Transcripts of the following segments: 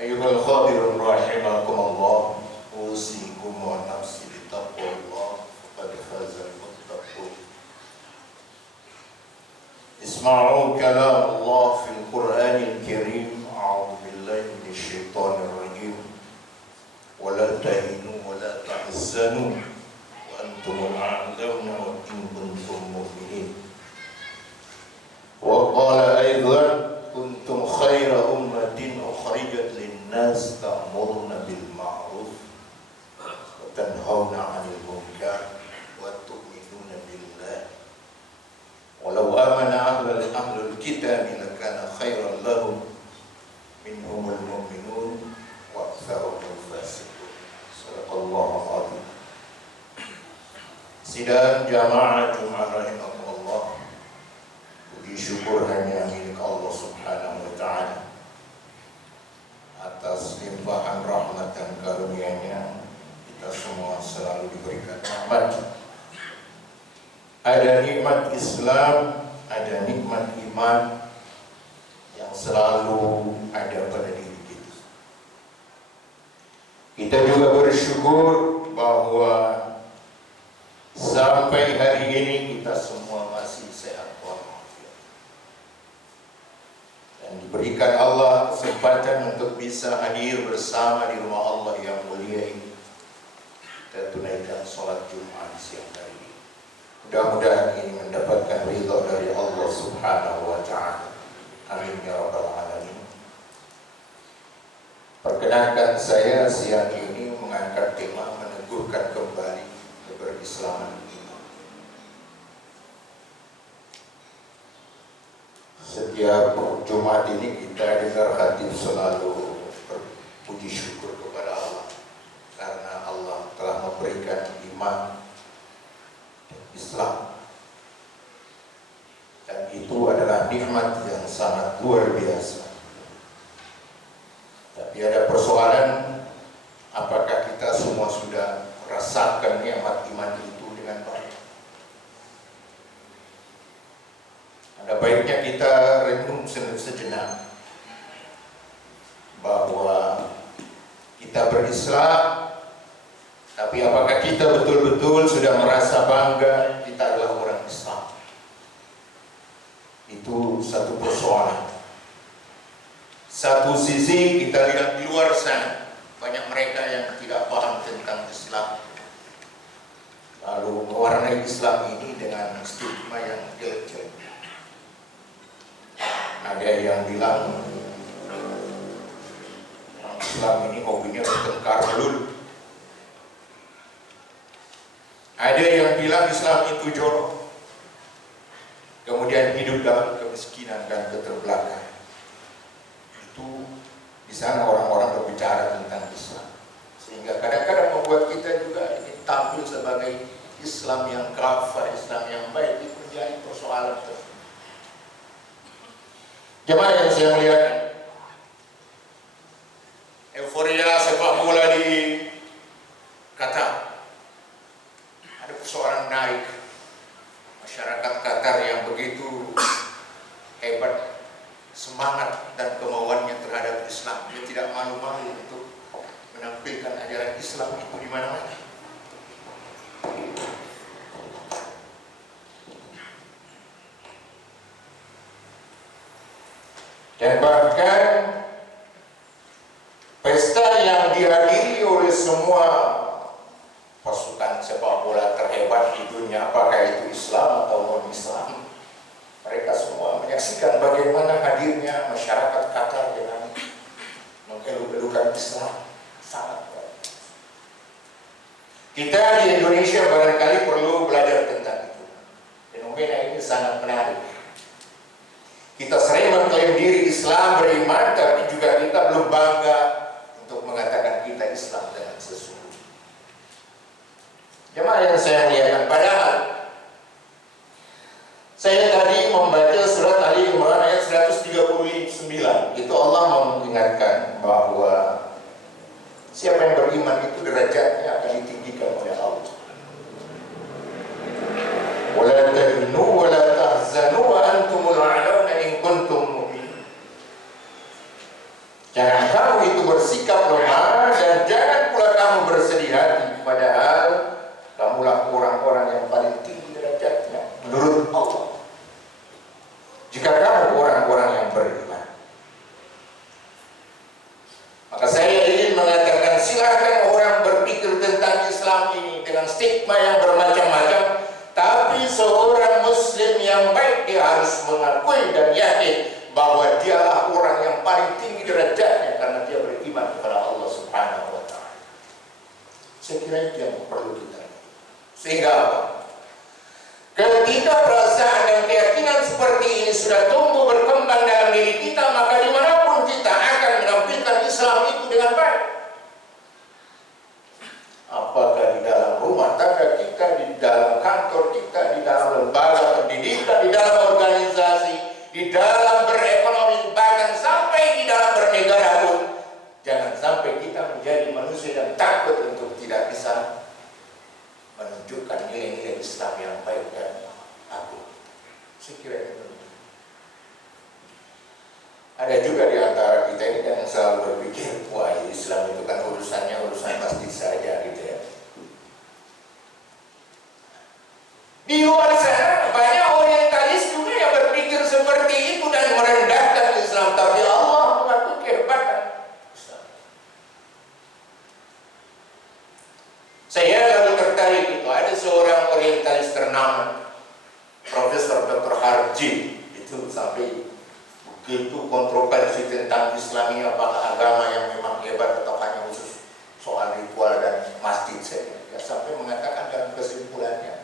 أيها الخادرون رحمكم الله أوصيكم ونفسي بتقوى الله فقد فاز المتقون. اسمعوا كلام الله في القرآن الكريم. أعوذ بالله من الشيطان الرجيم. ولا تهنوا ولا تحزنوا وأنتم الأعلون وإن كنتم مؤمنين. وقال أيضا كنتم خير أمة أخرجت للناس تأمرون بالمعروف وتنهون عن المنكر وتؤمنون بالله ولو آمن أهل الكتاب لكان خيرا لهم منهم المؤمنون وأكثرهم الفاسقون. صدق الله العظيم. Sidang jamaah Jumat rahimakumullah, puji syukur hanya milik Allah Subhanahu wa Ta'ala atas limpahan rahmat dan karunia-Nya. Kita semua selalu diberikan nikmat. Ada nikmat Islam, ada nikmat iman yang selalu ada pada diri kita. Kita juga bersyukur bahwa sampai hari ini kita semua masih sehat walafiat dan diberikan Allah kesempatan untuk bisa hadir bersama di rumah Allah yang mulia ini. Kita tunaikan sholat Jumat siang hari ini. Mudah-mudahan ini mendapatkan ridha dari Allah Subhanahu wa Ta'ala. Amin ya rabbal alamin. Perkenankan saya siang ini mengangkat tema meneguhkan kembali keberislaman kita. Setiap Jumat ini kita dengar khatib selalu berpuji syukur kepada Allah karena Allah telah memberikan iman dan Islam, dan itu adalah nikmat yang sangat luar biasa. Tapi ada persoalan, apakah kita semua sudah merasakan nikmat iman itu dengan baik? Ada baiknya kita renung sejenak bahwa kita berislam, tapi apakah kita betul-betul sudah merasa bangga kita adalah orang Islam? Itu satu persoalan. Satu sisi kita lihat di luar sana, banyak mereka yang tidak paham tentang Islam, lalu mewarnai Islam ini dengan stigma yang jelek. Ada yang bilang orang Islam ini hobinya bertengkar melulu. Ada yang bilang Islam itu jorok, kemudian hidup dalam kemiskinan dan keterbelakangan. Itu di sana orang-orang berbicara tentang Islam, sehingga kadang-kadang membuat kita juga ingin tampil sebagai Islam yang kafir, Islam yang baik. Itu menjadi persoalan tersebut. Jemaah yang saya muliakan, euforia sepak bola di Qatar, ada persoalan naik. Masyarakat Qatar yang begitu hebat semangat dan kemauannya terhadap Islam, dia tidak malu-malu untuk menampilkan ajaran Islam itu di mana-mana. Dan bahkan pesta yang dihadiri oleh semua pasukan sepak bola terhebat di dunia, apakah itu Islam atau non-Islam, mereka semua menyaksikan bagaimana hadirnya masyarakat Qatar dengan mengeluh-elukan Islam. Sangat baik. Kita di Indonesia barangkali perlu belajar tentang itu. Fenomena ini sangat menarik. Kita sering mengklaim diri Islam, beriman, tapi juga kita belum bangga untuk mengatakan kita Islam dengan sesungguhnya. Jemaah yang saya muliakan, padahal saya tadi membaca surat Ali Imran ayat 139. Itu Allah mengingatkan bahwa siapa yang beriman itu derajatnya akan ditinggikan oleh Allah. Wala tahinu wala tahzanu wa antumul a'launa in kuntum mu'minin. Jangan Jangan kamu itu bersikap lemah dan jangan pula kamu bersedih hati, padahal kamulah orang-orang yang paling tinggi derajatnya menurut Allah jika kamu orang-orang yang beriman. Maka saya ingin mengatakan, silakan orang berpikir tentang Islam ini dengan stigma yang bermacam-macam, tapi seorang muslim yang baik dia harus mengakui dan yakin bahwa dialah orang yang paling tinggi derajatnya karena dia beriman kepada Allah Subhanahu wa taala. Saya kira itu yang perlu kita. Sehingga apa? Ketika perasaan dan keyakinan seperti ini sudah tumbuh berkembang dalam diri kita, maka dimanapun kita akan menampilkan Islam itu dengan baik. Apakah di dalam rumah tangga kita, di dalam kantor kita, di dalam lembaga pendidikan, di dalam organisasi, di dalam berekonomi, bahkan sampai di dalam bernegara pun, jangan sampai kita menjadi manusia yang takut untuk tidak bisa menunjukkan nilai-nilai Islam yang baik dan agung. Saya kira itu. Ada juga di antara kita ini yang selalu berpikir, wah Islam itu kan urusannya urusan masjid saja gitu ya. Di luar sana banyak orientalis juga yang berpikir seperti itu dan merendahkan Islam, tapi Allah mengaku kehebatan Islam. Saya lalu tertarik itu, ada seorang orientalis ternama, Profesor Dr. Harji, itu sampai begitu kontroversi tentang Islam ini, apakah agama yang memang hebat atau hanya khusus soal ritual dan masjid saja. Ya, sampai mengatakan dalam kesimpulannya,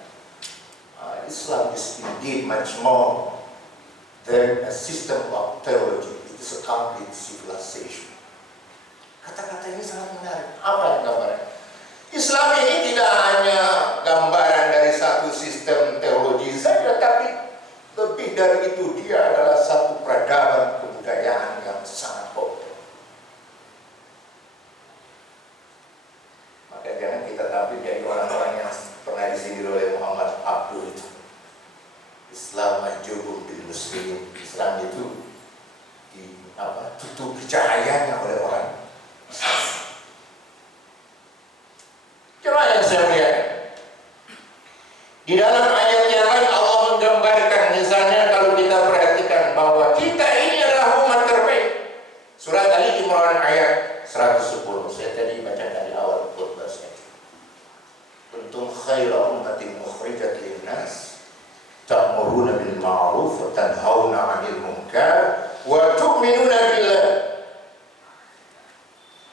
Islam is indeed much more than a system of theology. It is a complete civilization. Kata-kata ini sangat menarik. Apa yang gambarnya? Islam ini tidak hanya gambaran dari satu sistem teologi saja, tapi lebih dari itu, dia adalah satu peradaban kebudayaan yang sangat kokoh. Maka jangan kita tampil jadi orang-orang yang pernah disindir oleh Muhammad Abdul itu. Islam majubun bil muslimin. Islam itu ditutupi cahayanya oleh orang Islam. Coba yang saya lihat di dalam ayat yang lain, Allah menggambarkan, misalnya kalau kita perhatikan bahwa kita ini adalah umat terbaik. Surat Ali Imran ayat 110. Saya tadi bacakan di awal khutbah saya. Kuntum khaira ummatin ukhrijat lin-nas ta'muruna bil ma'ruf wa tanhauna 'anil munkar wa tu'minuna billah.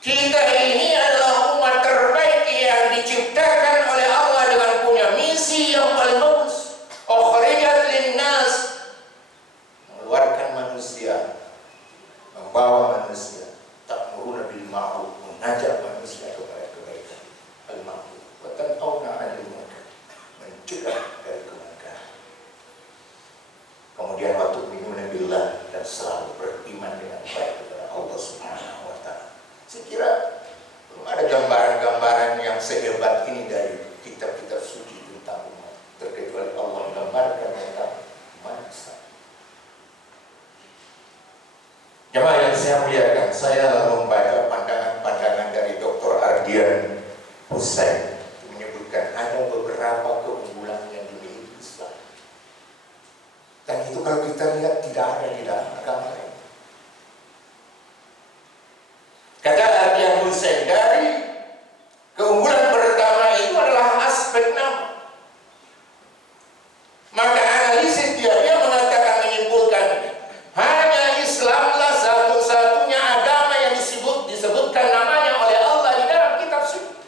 Kita ini adalah umat terbaik yang diciptakan oleh Allah dengan punya misi yang paling bagus. Ukhrijat lin-nas, mengeluarkan manusia, membawa manusia. Ta'muruna bil ma'ruf, mengajak manusia kepada kebaikan. Al-ma'ruf wa tanhauna 'anil munkar, mencegah dari kemungkaran. Kemudian wa tu'minuna billah, dan selalu beriman dengan baik kepada Allah Subhanahu wa taala. Saya kira belum ada gambaran-gambaran yang sehebat ini dari kitab-kitab suci tentang umat, terkecuali Allah menggambarkan tentang umat Islam. Jemaah yang saya muliakan, saya membaca pandangan-pandangan dari Dr. Ardian Hussein, menyebutkan ada beberapa keunggulan yang dimiliki Islam. Dan itu kalau kita lihat tidak ada di dalam agama lain. Kata Ardian Hussein, dari keunggulan pertama itu adalah aspek nama. Maka analisis dia mengatakan, menyimpulkan, hanya Islamlah satu-satunya agama yang disebutkan namanya oleh Allah di dalam kitab suci.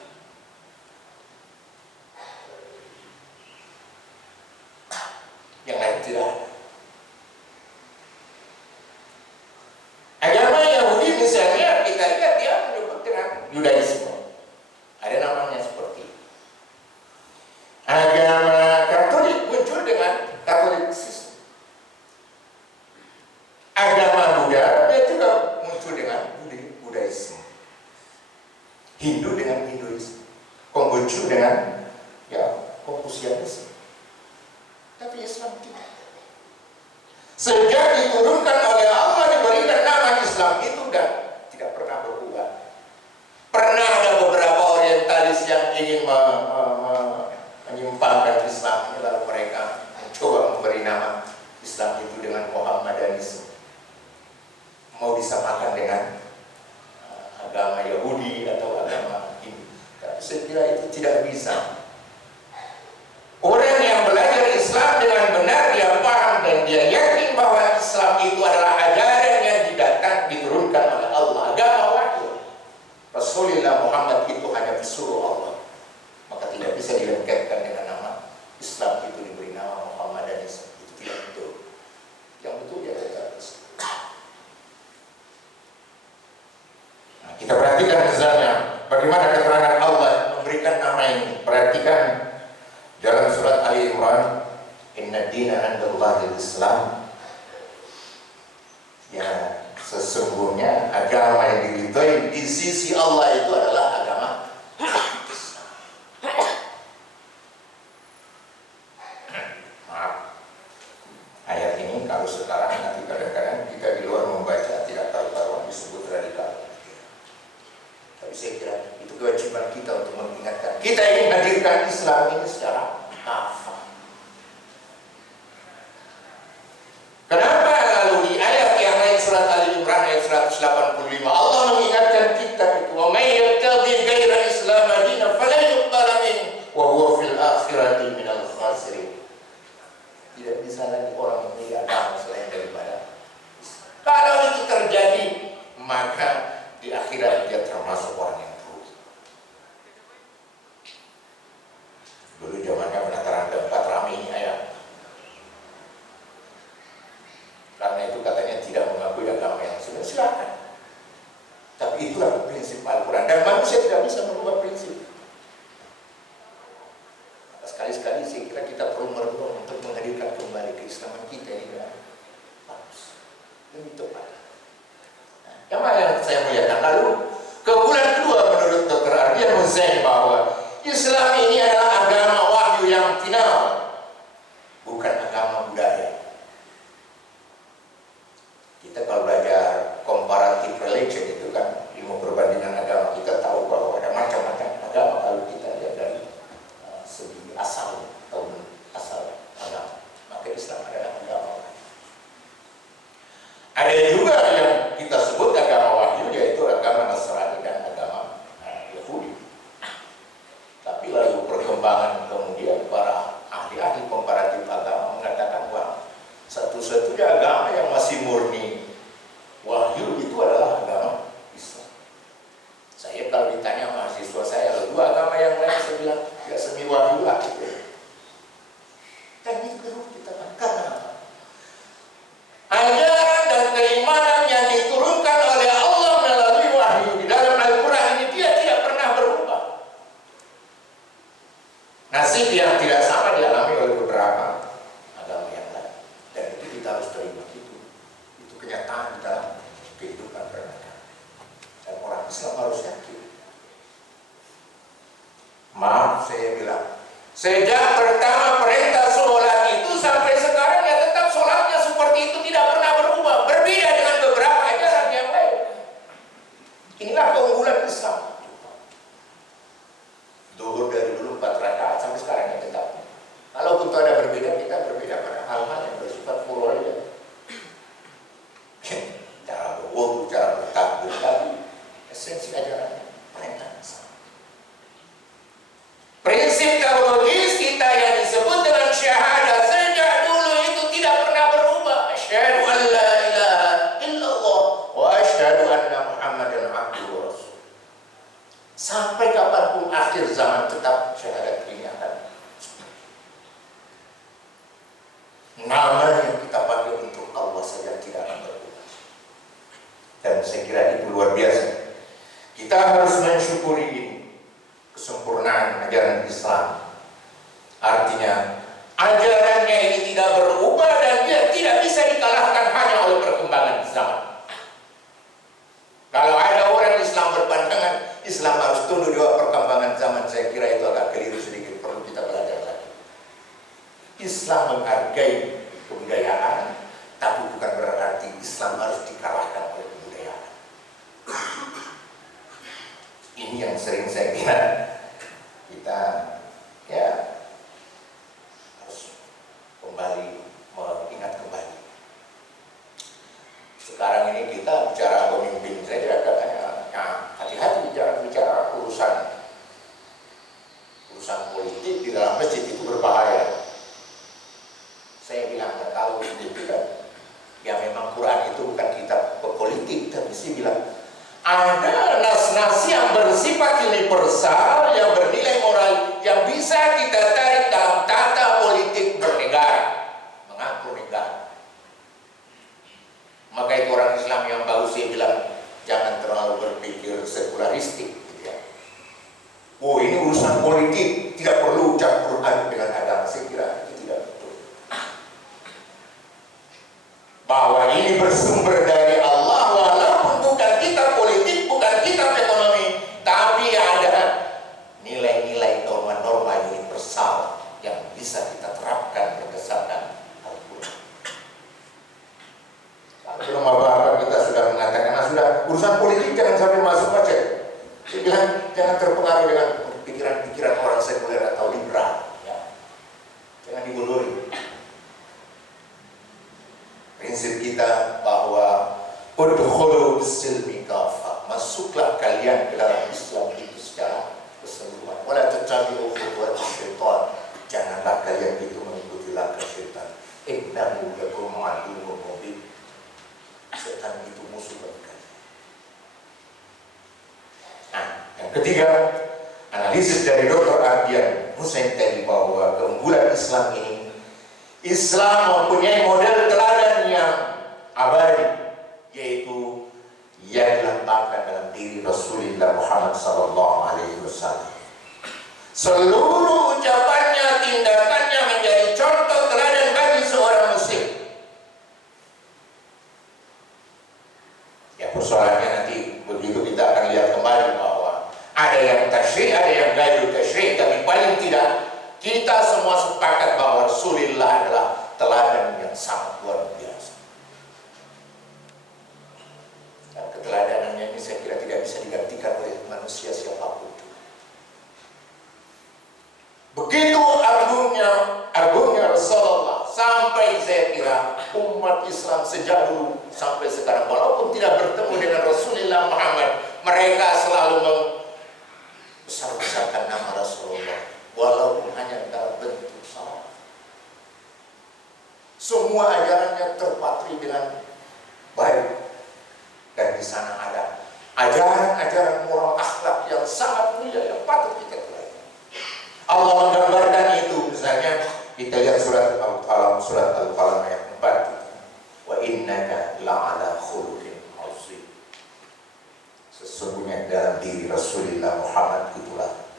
Yang lain tidak ada. Agama Yahudi misalnya, kita lihat dia menyebut dengan Yudaisme. Ada namanya seperti itu. Agama Katolik muncul dengan Katolisisme. Agama Buddha dia juga muncul dengan Budaisme. Hindu dengan Hinduisme. Konghucu dengan Konfusianisme. Tapi Islam tidak. Sejak diturunkan oleh Allah, diberikan nama Islam itu dan tidak pernah disamakan dengan agama Yahudi atau agama Hindu. Tapi saya kira itu tidak bisa. Orang yang belajar Islam dengan benar, dia paham dan dia yakin bahwa Islam itu adalah ajaran yang diturunkan oleh Allah, agama wahyu. Rasulullah Muhammad itu hanya disuruh Allah, maka tidak bisa dilengkapkan dengan nama Islam itu diberi nama Muhammadanisme. Itu tidak betul. Yang betul dia tetap Islam. Nah, kita perhatikan misalnya bagaimana keterangan Allah memberikan nama ini. Perhatikan dalam surat Ali Imran, Inna dina 'indallahi al-Islam. Ya, sesungguhnya agama yang diridhoi di sisi Allah itu adalah agama Islam. Maaf, ayat ini kalau sekarang nanti kadang-kadang kita di luar membaca tidak tahu-tahuan disebut radikal. Tapi saya kira itu kewajiban kita untuk mengingatkan. Kita ingin hadirkan Islam ini secara apa? Kenapa lalu di ayat yang lain surat Ali Imran ayat 185 Allah mengingatkan kita itu, wa may yabtaghi ghaira Islam dinan fala yuqbal minhu wa huwa fil akhirati minal khasirin. Tidak bisa lagi orang memilih agama selain daripada Islam. Kalau itu terjadi, maka di akhirat dia termasuk orang yang rugi. Dulu zamannya penataran keempat ramai ini ayat. Karena itu katanya tidak mengakui agama yang sudah, silakan. Tapi itulah prinsip Al-Quran. Dan manusia tidak bisa merubah prinsip. Maka sekali-sekali saya kira kita perlu merenung untuk menghadirkan kembali keislaman kita ini dengan bagus. Lebih tepat. Nah, yang mana yang saya muliakan? Lalu keunggulan kedua menurut Dr. Ardian Hussein bahwa Islam ini adalah agama wahyu yang final, bukan agama budaya. Kita kalau belajar comparative religion itu kan ilmu perbandingan agama, kita tahu bahwa ada macam-macam agama kalau kita lihat dari segi asal atau asal agama. Maka Islam adalah agama wahyu. Ada juga yang kita sebut agama wahyu, yaitu agama Nasrani dan agama Yahudi. Tapi lalu perkembangan kemudian para ahli-ahli komparatif agama mengatakan bahwa satu-satunya agama yang masih murni wahyu itu adalah agama Islam. Saya kalau ditanya mahasiswa saya, dua agama yang lain, saya bilang ya semi wahyu lah gitu. Dan itu perlu kita karena apa? Ajaran dan keimanan yang diturunkan oleh Allah melalui wahyu di dalam Al-Quran ini dia tidak pernah berubah. Nasib yang tidak sama dialami oleh beberapa agama yang lain. Dan itu kita harus terima itu kenyataan di dalam kehidupan bernegara. Dan orang Islam harus yakin. Maaf saya bilang, sejak pertama perintah sholat itu sampai sekarang ya tetap sholatnya seperti itu, tidak pernah berubah. Berbeda dengan beberapa ajaran yang lain. Inilah keunggulan Islam. Zuhur dari dulu 4 rakaat sampai sekarang ya tetap. Kalaupun itu ada berbeda, kita berbeda pada hal-hal yang bersifat furo'iyah. Cara berwudu, cara bertakbir, tapi esensi ajarannya perintah sama. Prinsip teologis kita yang disebut dengan syahadat sejak dulu itu tidak pernah berubah. Asyhadu an la ilaha illallah wa asyhadu anna Muhammadan abduhu wa rasuluh. Sampai kapanpun akhir zaman tetap syahadat ini akan nama yang kita pakai untuk Allah saja tidak akan berubah. Dan saya kira itu luar biasa. Kita harus mensyukuri ini, kesempurnaan ajaran Islam. Artinya ajarannya ini tidak berubah dan dia tidak bisa dikalahkan hanya oleh perkembangan zaman. Kalau ada orang Islam berpandangan Islam harus tunduk di bawah perkembangan zaman, saya kira itu agak keliru sedikit, perlu kita belajar lagi. Islam menghargai kebudayaan, tapi bukan berarti Islam harus dikalahkan oleh kebudayaan. Ini yang sering saya kira kita ya harus kembali mengingat kembali. Sekarang ini kita bicara bersifat universal, yang bernilai moral, yang bisa kita tarik dalam tata politik bernegara, mengatur negara. Maka itu orang Islam yang bagus saya bilang jangan terlalu berpikir sekularistik, gitu ya. Oh, ini urusan politik, tidak perlu campur aduk dengan agama. Saya kira itu tidak betul. Bahwa ini bersumber dari Allah, walaupun bukan kita politik, bukan kita ekonomi, tapi ada nilai-nilai norma-norma universal yang bisa kita terapkan berdasarkan Al-Quran. Belum apa-apa kita sudah mengatakan, nah sudah urusan politik jangan sampai masuk aja. Saya bilang jangan terpengaruh dengan pikiran-pikiran orang sekuler atau liberal, ya. Jangan digunduri. Prinsip kita bahwa udkhulu bis-silmi kafah, masuklah kalian ke dalam Islam itu secara keseluruhan. Wala tattabi'u khutuwati syaitan, janganlah kalian itu mengikuti langkah syaitan. Innahu lakum aduwwun mubin, setan itu musuh bagi kalian. Nah, yang ketiga, analisis dari Dr. Ardian Hussein tadi bahwa keunggulan Islam ini, Islam mempunyai model teladan yang abadi, yaitu yang dilambangkan dalam diri Rasulullah Muhammad SAW. Seluruh ucapannya, tindakannya menjadi contoh teladan bagi seorang muslim. Ya, persoalannya nanti begitu kita akan lihat kembali bahwa ada yang tasyri', ada yang gairu tasyri', tapi paling tidak kita semua sepakat bahwa Rasulullah adalah teladan yang sangat luar biasa. Dan keteladanannya ini saya kira tidak bisa digantikan oleh manusia siapapun. Begitu agungnya Rasulullah, sampai saya kira umat Islam sejak dulu sampai sekarang, walaupun tidak bertemu dengan Rasulullah Muhammad, mereka selalu membesar-besarkan nama Rasulullah, walaupun hanya dalam bentuk salam. Semua ajarannya terpatri dengan baik, dan di sana ada ajaran-ajaran moral akhlak yang sangat mulia yang patut kita pelajari. Allah menggambarkan itu, misalnya kita lihat surat Al-Qalam ayat 4. Wa innaka la'ala khuluqin azim. Sesungguhnya dalam diri Rasulullah Muhammad itulah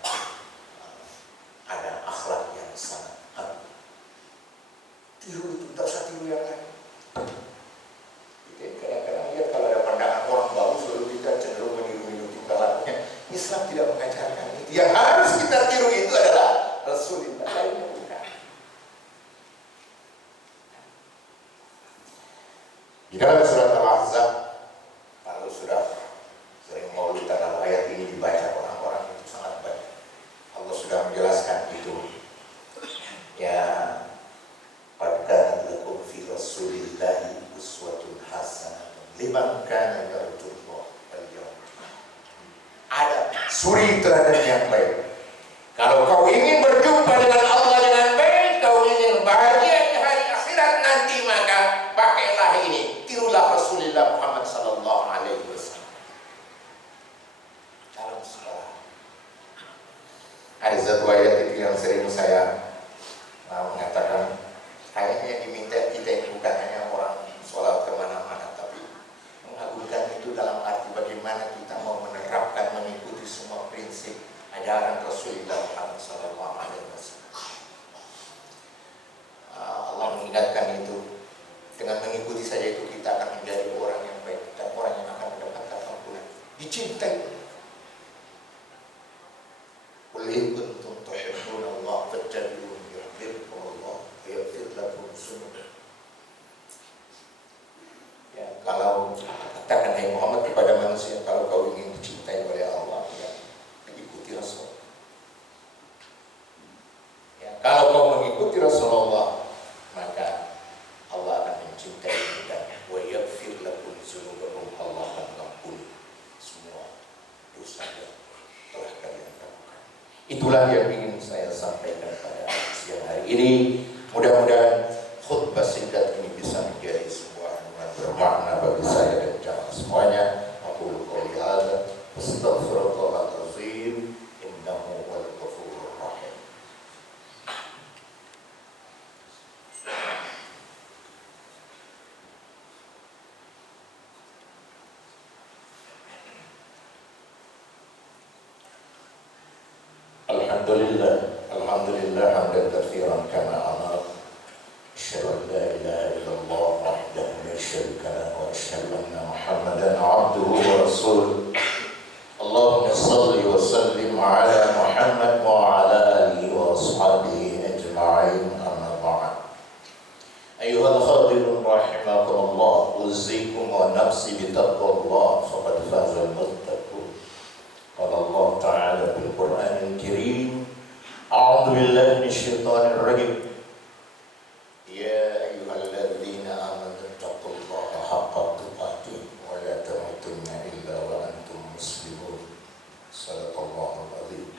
ada akhlak yang sangat agung. Tiru itu, tak usah tiru yang lain. Kita kadang-kadang lihat kalau ada pandangan orang bagus, lalu kita cenderung meniru-niru tingkalannya. Islam tidak mengajarkan itu. Yang harus kita tiru itu adalah Rasulullah, lainnya bukan. Di dalam surat Al-Ahzab, kalau sudah sering maulid dalam ayat ini dibaca orang-orang itu sangat baik. Allah sudah menjelaskan itu. Ya, qad kana lakum fi Rasulillahi uswatun hasanah liman kana yarjullaha wal yawmal akhir. Ada suri teladan yang baik. Kalau kau ingin berjumpa dengan Allah dengan baik, kau ingin bahagia di hari akhirat nanti, maka pakailah ini, tirulah Rasulullah Muhammad sallallahu alaihi wasallam. Dalam segala. Ada satu ayat itu yang sering saya mengatakan, kayaknya yang diminta kita ini bukan hanya orang sholat kemana-mana, tapi mengagungkan itu dalam arti bagaimana kita mau menerapkan, mengikuti semua prinsip ajaran Rasulullah Muhammad SAW. Allah mengingatkan itu, dengan mengikuti saja itu kita akan menjadi orang yang baik dan orang yang akan mendapatkan ampunan, dicintai. Qul in kuntum tuhibbunallaha fattabi'uni yuhibbukumullah wa yaghfir lakum dzunubakum. Ya, kalau katakan hai Muhammad kepada manusia, kalau kau ingin dicintai oleh Allah, ya ikuti Rasul. Ya, kalau kau mengikuti Rasulullah, maka Allah akan mencintai dan wa yaghfir lakum dzunubakum, Allah akan mengampuni semua dosa yang telah kalian lakukan. Itulah yang ingin saya sampaikan pada siang hari ini. Mudah-mudahan khutbah singkat ini bisa menjadi sebuah bermakna bagi saya dan jamaah semuanya. Aku qouli hadza, astaghfirullah. Alhamdulillah hamdan katsiran kama amara. Asyhadu an la ilaha illallah wahdahu la syarika lahu wa asyhadu anna Muhammadan abduhu wa rasuluh. Allahumma shalli wa sallim ala Muhammad wa ala alihi wa ashabihi ajma'in, amma ba'd. Ayuhal khadirun rahimakumullah, uzikum wa nafsi bitaqwallah faqad fazal muttaqun. Qala Allah ta'ala fil Qur'anil Karim, a'udzu billahi minasyaitonir rajim. Ya ayyuhalladzina amanu taqullaha haqqa tuqatih wa la tamutunna illa wa antum muslimun. Shadaqallahul adzim.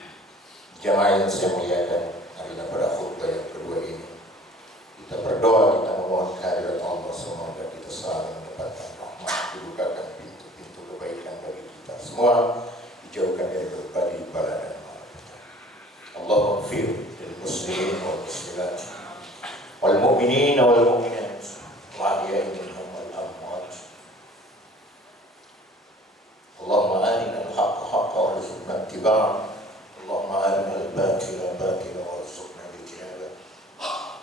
Jamaah yang saya muliakan, marilah pada khutbah yang kedua ini kita berdoa, kita memohon kehadirat Allah, semoga kita selalu mendapatkan rahmat, dibukakan pintu-pintu kebaikan bagi kita semua, dijauhkan dari berbagai bala dan malapetaka. Allahumma ighfir lil muslimin wal muslimat wal mu'minin wal mu'minat wal ahya'i minhum wal amwat. Allahumma arina al-haqqa haqqan warzuqna ittiba'ah. Allahumma arina al-batila batilan warzuqna ijtinabah.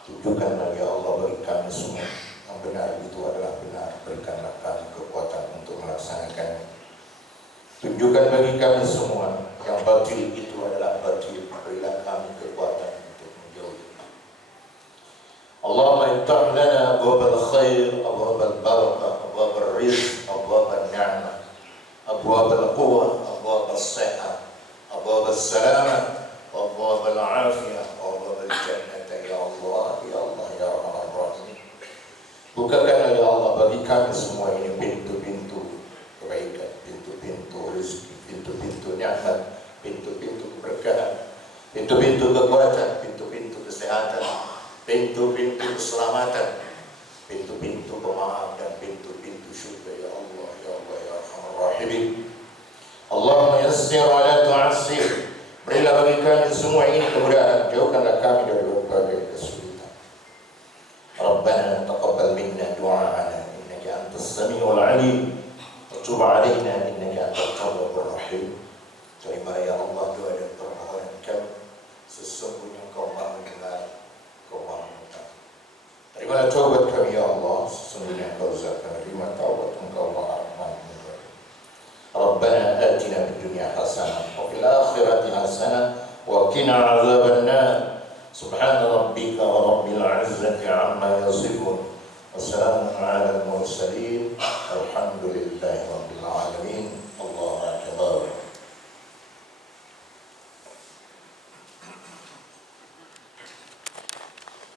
Tunjukkanlah ya Allah bagi kami semua yang benar itu adalah benar, berikanlah kami kekuatan untuk melaksanakannya. Tunjukkan bagi kami semua yang batil itu adalah batil, berilah kami kekuatan untuk menjauhinya. Allahumma iftah lana abwabal khair, abwabal barakah, abwabal rizq, abwabal ni'mah, abwabal quwwah, abwabal sehat, abwabal salamah, abwabal afiyah, abwabal jannah. Ya Allah, ya Allah, ya Rahman Rahim. Bukakanlah ya Allah bagi kami semua ini pintu-pintu kebaikan, pintu-pintu rezeki, pintu-pintu nikmat, pintu-pintu keberkahan, pintu-pintu kekuatan, pintu-pintu kesehatan, pintu-pintu keselamatan, pintu-pintu pemaaf dan pintu-pintu syurga ya Allah, ya Allah, ya Rahman Rahim. Allahumma yassir wa la tu'assir. Berilah bagi kami semua ini kemudahan, jauhkanlah kami dari berbagai kesulitan. Rabbana taqabbal minna du'a'ana innaka antas samiul 'alim wa tub 'alaina innaka antat tawwabur rahim. Terima ya Allah doa dan permohonan kami, sesungguhnya Engkau Maha mendengar, Engkau Maha mengetahui. Terimalah taubat kami ya Allah, sesungguhnya Engkau Zat penerima taubat, Engkau Maha Rahman. Rabbana atina fid dunya hasanah wa fil akhirati hasanah wa qina adzabannar. Subhana rabbika rabbil izzati amma yasifun wa salamun 'alal mursalin walhamdulillahi